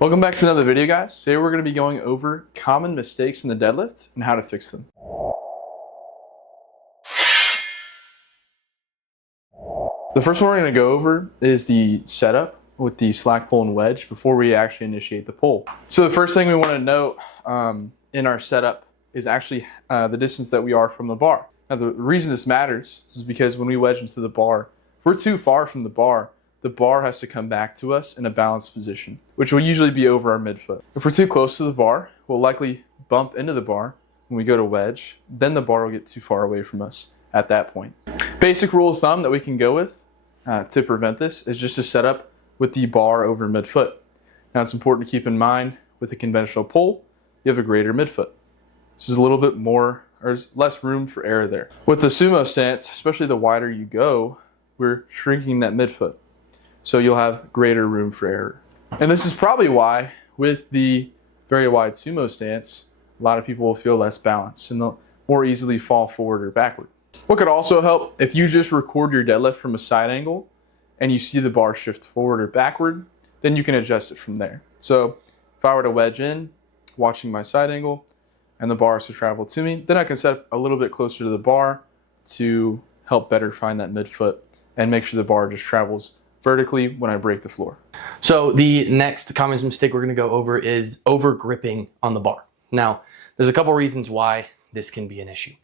Welcome back to another video, guys. Today we're going to be going over common mistakes in the deadlift and how to fix them. The first one we're going to go over is the setup with the slack pull and wedge before we actually initiate the pull. So the first thing we want to note in our setup is actually the distance that we are from the bar. Now the reason this matters is because when we wedge into the bar, if we're too far from the bar has to come back to us in a balanced position, which will usually be over our midfoot. If we're too close to the bar, we'll likely bump into the bar when we go to wedge, then the bar will get too far away from us at that point. Basic rule of thumb that we can go with to prevent this is just to set up with the bar over midfoot. Now it's important to keep in mind with a conventional pull, you have a greater midfoot. This is a little bit more, or less room for error there. With the sumo stance, especially the wider you go, we're shrinking that midfoot. So you'll have greater room for error. And this is probably why with the very wide sumo stance, a lot of people will feel less balanced and they'll more easily fall forward or backward. What could also help, if you just record your deadlift from a side angle and you see the bar shift forward or backward, then you can adjust it from there. So if I were to wedge in, watching my side angle, and the bar is to travel to me, then I can set up a little bit closer to the bar to help better find that midfoot and make sure the bar just travels vertically when I break the floor. So the next common mistake we're going to go over is over gripping on the bar. Now, there's a couple reasons why this can be an issue.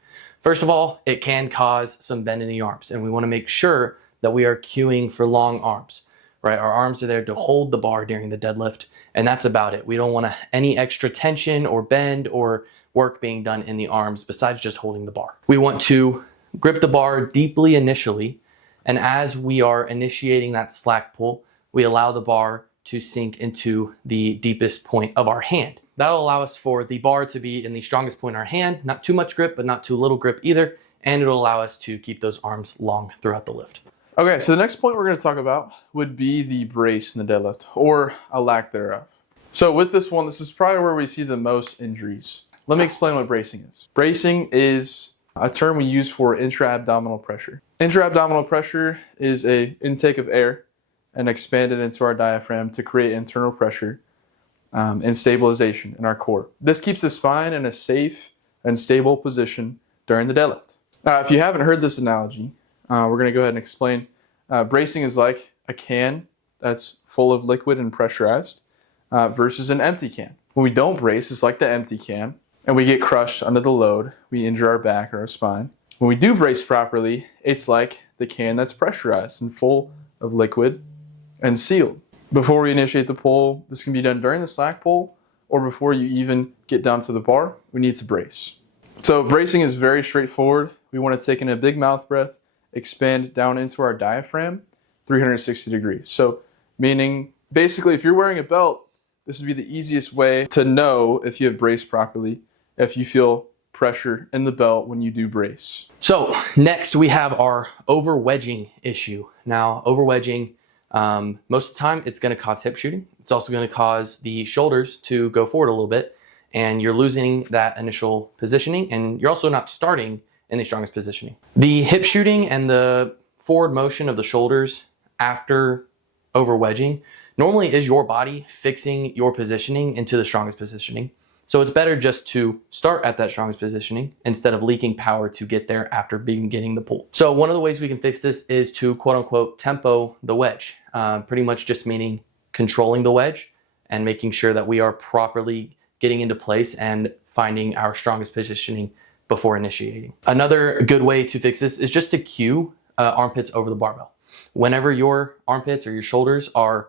First of all, it can cause some bend in the arms, and we want to make sure that we are cueing for long arms, right? Our arms are there to hold the bar during the deadlift, and that's about it. We don't want any extra tension or bend or work being done in the arms besides just holding the bar. We want to grip the bar deeply initially, and as we are initiating that slack pull, we allow the bar to sink into the deepest point of our hand. That'll allow us for the bar to be in the strongest point in our hand, not too much grip, but not too little grip either, and it'll allow us to keep those arms long throughout the lift. Okay, so the next point we're going to talk about would be the brace in the deadlift, or a lack thereof. So with this one, this is probably where we see the most injuries. Let me explain what bracing is. Bracing is a term we use for intra-abdominal pressure. Intra-abdominal pressure is an intake of air and expanded into our diaphragm to create internal pressure and stabilization in our core. This keeps the spine in a safe and stable position during the deadlift. If you haven't heard this analogy, we're going to go ahead and explain. Bracing is like a can that's full of liquid and pressurized versus an empty can. When we don't brace, it's like the empty can, and we get crushed under the load. We injure our back or our spine. When we do brace properly, it's like the can that's pressurized and full of liquid and sealed. Before we initiate the pull, this can be done during the slack pull, or before you even get down to the bar, we need to brace. So bracing is very straightforward. We want to take in a big mouth breath, expand down into our diaphragm, 360 degrees. So meaning, basically, if you're wearing a belt, this would be the easiest way to know if you have braced properly, if you feel pressure in the belt when you do brace. So next we have our over wedging issue. Now, over wedging, most of the time it's going to cause hip shooting. It's also going to cause the shoulders to go forward a little bit, and you're losing that initial positioning, and you're also not starting in the strongest positioning. The hip shooting and the forward motion of the shoulders after over wedging normally is your body fixing your positioning into the strongest positioning. So it's better just to start at that strongest positioning instead of leaking power to get there after beginning the pull. So one of the ways we can fix this is to quote unquote tempo the wedge, pretty much just meaning controlling the wedge and making sure that we are properly getting into place and finding our strongest positioning before initiating. Another good way to fix this is just to cue armpits over the barbell. Whenever your armpits or your shoulders are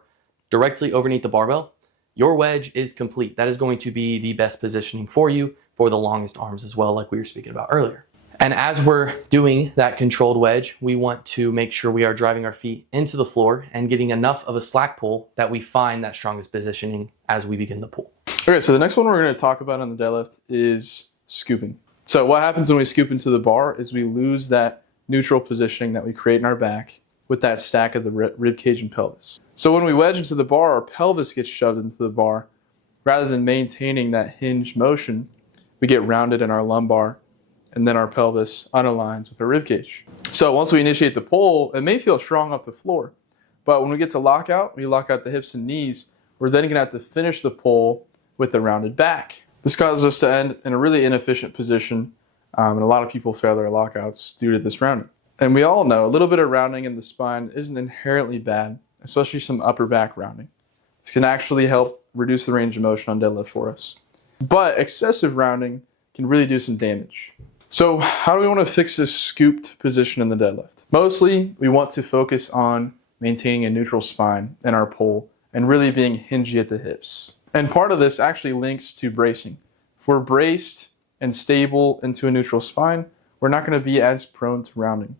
directly underneath the barbell, your wedge is complete. That is going to be the best positioning for you for the longest arms as well, like we were speaking about earlier. And as we're doing that controlled wedge, we want to make sure we are driving our feet into the floor and getting enough of a slack pull that we find that strongest positioning as we begin the pull. Okay, so the next one we're going to talk about on the deadlift is scooping. So what happens when we scoop into the bar is we lose that neutral positioning that we create in our back with that stack of the rib cage and pelvis. So when we wedge into the bar, our pelvis gets shoved into the bar. Rather than maintaining that hinge motion, we get rounded in our lumbar, and then our pelvis unaligns with our rib cage. So once we initiate the pull, it may feel strong off the floor, but when we get to lockout, we lock out the hips and knees, we're then gonna have to finish the pull with the rounded back. This causes us to end in a really inefficient position, and a lot of people fail their lockouts due to this rounding. And we all know a little bit of rounding in the spine isn't inherently bad, especially some upper back rounding. This can actually help reduce the range of motion on deadlift for us. But excessive rounding can really do some damage. So how do we want to fix this scooped position in the deadlift? Mostly, we want to focus on maintaining a neutral spine in our pull and really being hingy at the hips. And part of this actually links to bracing. If we're braced and stable into a neutral spine, we're not going to be as prone to rounding.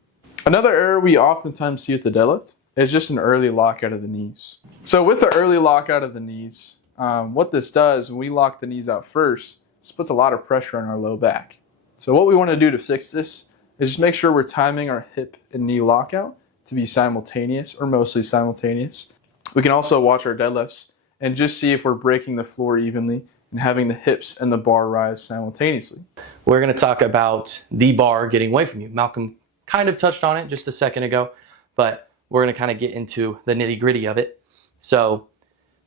Another error we oftentimes see at the deadlift is just an early lockout of the knees. So with the early lockout of the knees, what this does when we lock the knees out first, this puts a lot of pressure on our low back. So what we want to do to fix this is just make sure we're timing our hip and knee lockout to be simultaneous or mostly simultaneous. We can also watch our deadlifts and just see if we're breaking the floor evenly and having the hips and the bar rise simultaneously. We're going to talk about the bar getting away from you. Malcolm kind of touched on it just a second ago, but we're going to kind of get into the nitty gritty of it. So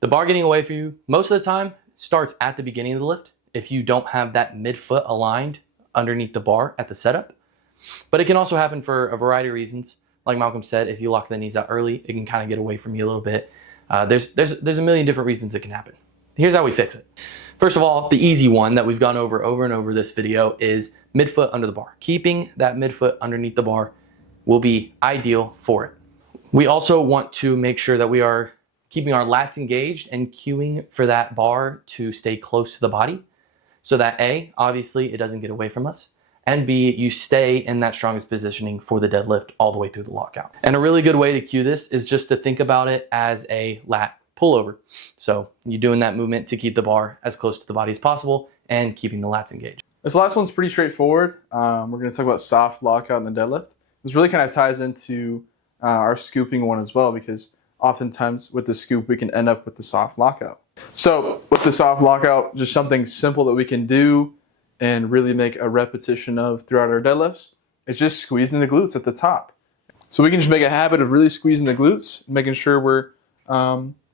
the bar getting away from you, most of the time, starts at the beginning of the lift if you don't have that midfoot aligned underneath the bar at the setup. But it can also happen for a variety of reasons. Like Malcolm said, if you lock the knees out early, it can kind of get away from you a little bit. There's a million different reasons it can happen. Here's how we fix it. First of all, the easy one that we've gone over and over this video is midfoot under the bar. Keeping that midfoot underneath the bar will be ideal for it. We also want to make sure that we are keeping our lats engaged and cueing for that bar to stay close to the body so that A, obviously it doesn't get away from us, and B, you stay in that strongest positioning for the deadlift all the way through the lockout. And a really good way to cue this is just to think about it as a lat pullover. So you're doing that movement to keep the bar as close to the body as possible and keeping the lats engaged. This last one's pretty straightforward. We're going to talk about soft lockout in the deadlift. This really kind of ties into our scooping one as well, because oftentimes with the scoop we can end up with the soft lockout. So with the soft lockout, just something simple that we can do and really make a repetition of throughout our deadlifts is just squeezing the glutes at the top. So we can just make a habit of really squeezing the glutes, making sure we're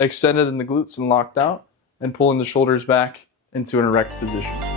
extended in the glutes and locked out, and pulling the shoulders back into an erect position.